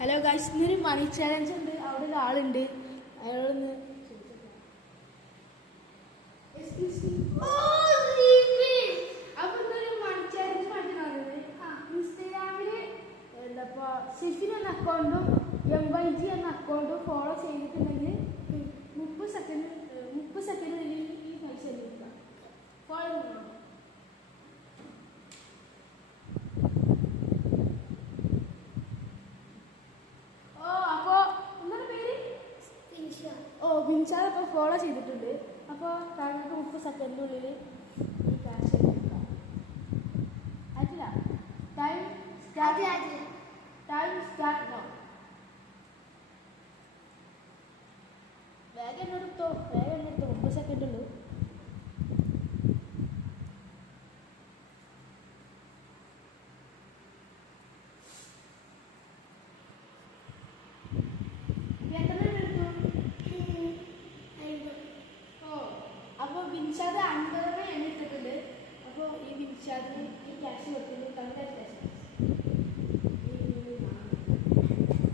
Hello guys, ഇന്നൊരു മണി challenge ഉണ്ട്. അവിടെ ഒരാളുണ്ട്, അയാളൊന്ന് അപ്പൊ ഇന്നൊരു മണി ചാലഞ്ച് മാറ്റുന്നത് ഇൻസ്റ്റാഗ്രാമില് എന്താ ഷിഫിൻ എന്ന അക്കൗണ്ടും MYG എന്ന അക്കൗണ്ടും ഫോളോ ചെയ്തിട്ടുണ്ടെങ്കിൽ 30 സെക്കൻഡിനുള്ളിൽ ഈ പൈസ ലഭിക്കാം. ഫോളോ ചെയ്യണം. ബിൻഷാദ് ഇപ്പോൾ ഫോളോ ചെയ്തിട്ടുണ്ട്. അപ്പോൾ താങ്കൾക്ക് 30 സെക്കൻഡിനുള്ളിൽ ഈ ക്യാഷ് എടുക്കാം. ആയിട്ടില്ല. Time start no. വേഗം എന്നെടുത്തോ 30 സെക്കൻഡ് ഉള്ളൂ. അപ്പോൾ ബിൻഷാദ് 50 എണ്ണിട്ടിട്ടുണ്ട്. അപ്പോൾ ഈ ബിൻഷാദിന് ഈ ക്യാഷ് കൊടുത്ത്